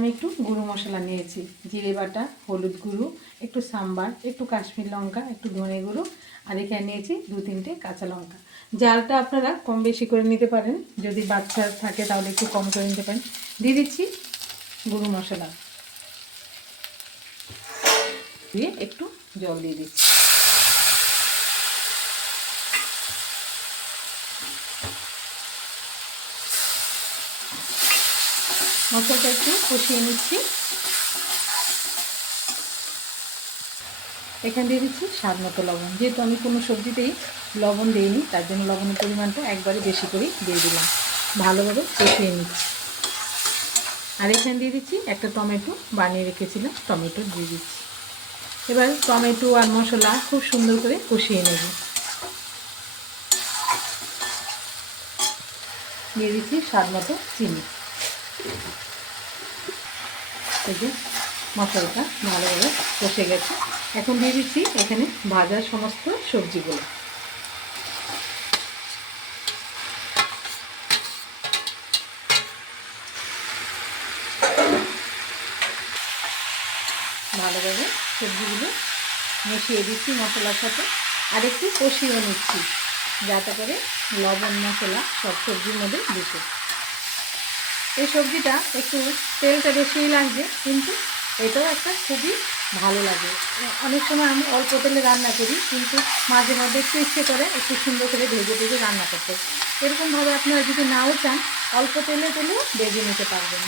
আমি একটু গুঁড়ো মশলা নিয়েছি, জিরে বাটা, হলুদ গুঁড়ো, একটু সাম্বার, একটু কাশ্মীর লঙ্কা, একটু ধনে গুঁড়ো, আর এখানে নিয়েছি 2-3টে কাঁচা লঙ্কা। ঝালটা আপনারা কম বেশি করে নিতে পারেন, যদি বাচ্চা থাকে তাহলে একটু কম করে নিতে পারেন। দিয়ে দিচ্ছি গুঁড়ো মশলা, দিয়ে একটু জল দিয়ে দিচ্ছি। মশলাটা একটু কষিয়ে নিচ্ছি। এখানে দিয়ে দিচ্ছি স্বাদ মতো লবণ, যেহেতু আমি কোনো সবজিতেই লবণ দিইনি তার জন্য লবণের পরিমাণটা একবারে বেশি করেই দিয়ে দিলাম। ভালোভাবে কষিয়ে নিচ্ছি। আর এখানে দিয়ে দিচ্ছি একটা টমেটো বানিয়ে রেখেছিলাম, টমেটো দিয়ে দিচ্ছি। এবার টমেটো আর মশলা খুব সুন্দর করে কষিয়ে নেব। দিয়ে দিচ্ছি স্বাদ মতো চিনি। এই যে মশলাটা ভালোভাবে কষে গেছে, এখন দিয়ে দিচ্ছি এখানে ভাজা সমস্ত সবজিগুলো। ভালোভাবে সবজিগুলো মিশিয়ে দিচ্ছি মশলার সাথে, আর একটু কষিয়ে নিচ্ছি যাতে করে লবণ মশলা সব সবজির মধ্যে দিতে। এই সবজিটা একটু তেলটা বেশিই লাগবে, কিন্তু এটাও একটা খুবই ভালো লাগে। অনেক সময় আমি অল্প তেলে রান্না করি, কিন্তু মাঝে মধ্যে একটু ইচ্ছে করে একটু সুন্দর করে ভেজে ভেজে রান্না করতে। এরকমভাবে আপনারা যদি নাও চান অল্প তেলেও ভেজে নিতে পারবেন।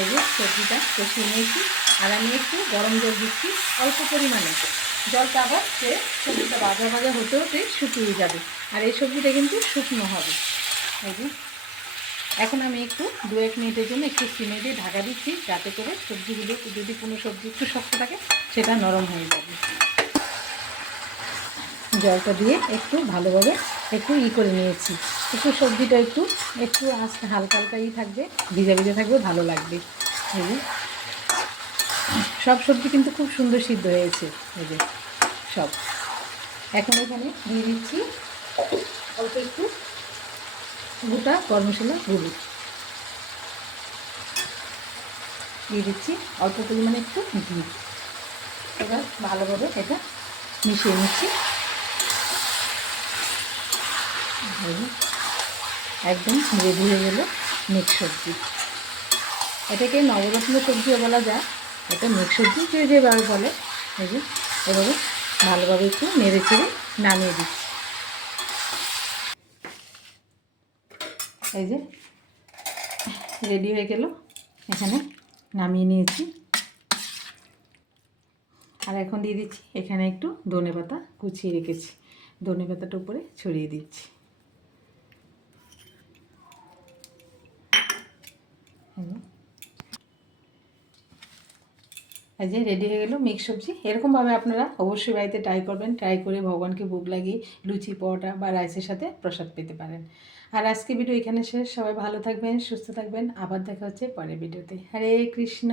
এই যে সবজিটা কষিয়ে নিয়েছি, আর আমি একটু গরম জল দিচ্ছি অল্প পরিমাণে। জলটা আবার সে সবজিটা ভাজা ভাজা হতে হতে শুকিয়ে যাবে, আর এই সবজিটা কিন্তু শুকনো হবে। এই যে এখন আমি একটু 2-1 মিনিটের জন্য একটু সিমে দিয়ে ঢাকা দিচ্ছি, যাতে করে সবজিগুলো, যদি কোনো সবজি একটু শক্ত থাকে সেটা নরম হয়ে যাবে। জলটা দিয়ে একটু ভালোভাবে একটু করে নিয়েছি। একটু সবজিটা একটু একটু আস্তে হালকা হালকা থাকবে, ভিজা ভিজা থাকবে, ভালো লাগবে। এই যে সব সবজি কিন্তু খুব সুন্দর সিদ্ধ হয়েছে। এই যে সব এখন এখানে দিয়ে দিচ্ছি অল্প একটু গোটা গরম মশলা গুঁড়ো, দিয়ে দিচ্ছি অল্প পরিমাণে একটু ঘি। এবার ভালোভাবে এটা মিশিয়ে নিচ্ছি। একদম রেডি হয়ে গেল মিক্স সবজি। এটাকে নবরত্ন সবজিও বলা যায়, এটা মিক্স সবজি কেউ যেভাবে বলে। এই যে এভাবে ভালোভাবে একটু নেড়ে চেড়ে নামিয়ে দিচ্ছি। এই যে রেডি হয়ে গেল, এখানে নামিয়ে নিয়েছি। আর এখন দিয়ে দিচ্ছি এখানে একটু ধনেপাতা কুচিয়ে রেখেছি, ধনেপাতাটা উপরে ছড়িয়ে দিচ্ছি। এই যে রেডি হয়ে গেল মিক্স সবজি। এরকমভাবে আপনারা অবশ্যই বাড়িতে ট্রাই করবেন, ট্রাই করে ভগবানকে ভোগ লাগিয়ে লুচি, পরোটা বা রাইসের সাথে প্রসাদ পেতে পারেন। আর আজকে ভিডিও এখানে শেষ। সবাই ভালো থাকবেন, সুস্থ থাকবেন। আবার দেখা হচ্ছে পরের ভিডিওতে। হরে কৃষ্ণ।